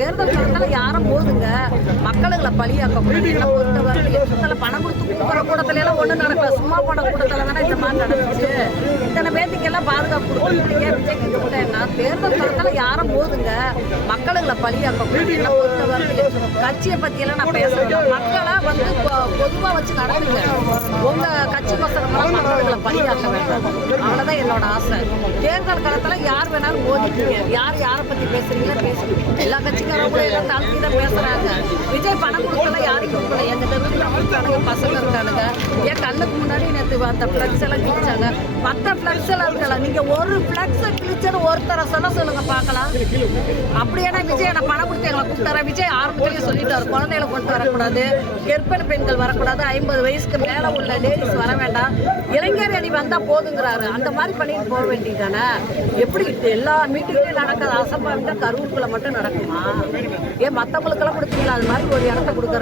தேர்தல் காலத்தில் யாரும் போதுங்க. மக்களுங்களை பழியாக்க முடியும் பொறுத்தவரை எத்தனை பணம் கொடுத்து கூப்பிட்ற கூட்டத்துல எல்லாம் ஒன்றும் நடக்கல. சும்மா போன கூட்டத்தில் தானே இந்த மாதிரி நடந்துச்சு. இத்தனை பேத்துக்கெல்லாம் பாதுகாப்பு கொடுத்துருக்கீங்க கூட என்ன தேர்தல் காலத்தில் யாரும் போதுங்க. மக்களுங்களை பழியாக்க முடியும் பொறுத்தவரை கட்சியை பற்றியெல்லாம் நான் பேசுறேன். மக்களை வந்து பொதுவாக வச்சு நடந்துங்க உங்க கட்சி பசங்க மக்களை பணியாற்ற வேண்டாம். அவ்வளோதான் என்னோட ஆசை. தேர்தல் காலத்தில் யார் வேணாலும் மோதிக்கீங்க. யார் யாரை பற்றி பேசுகிறீங்களோ பேசுங்க. எல்லா கட்சிக்காரங்களும் எல்லாம் தாழ்த்தி தான் பேசுறாங்க. விஜய் பணம் கொடுக்கல. யாரும் கொடுக்கல எங்க தெருவில் பசங்க இருக்கானுங்க. என் கண்ணுக்கு முன்னாடி நேற்று அந்த ஃப்ளக்ஸ் எல்லாம் கிழிச்சாங்க. மற்ற ஃப்ளக்ஸ் எல்லாம் இருக்கல. நீங்க ஒரு ஃப்ளக்ஸை கிழிச்சது ஒருத்தரை சொல்ல சொல்லுங்க பார்க்கலாம். அப்படியே விஜய் நான் பணம் கொடுத்து எங்களை கூப்பிட்டாரா? விஜய் சொல்லிட்டாரு குழந்தைகளை கொண்டு வரக்கூடாது. கர்ப்பிணி பெண்கள் வரக்கூடாது. ஐம்பது வயசுக்கு மேலே உள்ள லேடிஸ் வர வேண்டாம். இளைஞர் அணி வந்தால் போதுங்கிறாரு. அந்த மாதிரி பண்ணிட்டு போக வேண்டியதானே எப்படி எல்லா மீட்டிங்லையும் நடக்காது? அசம்பாவிட்டா கரூருக்குள்ளே மட்டும் நடக்குமா? ஏன் மற்றவங்களுக்கெல்லாம் கொடுத்தீங்களா அது மாதிரி ஒரு இடத்த கொடுக்குறது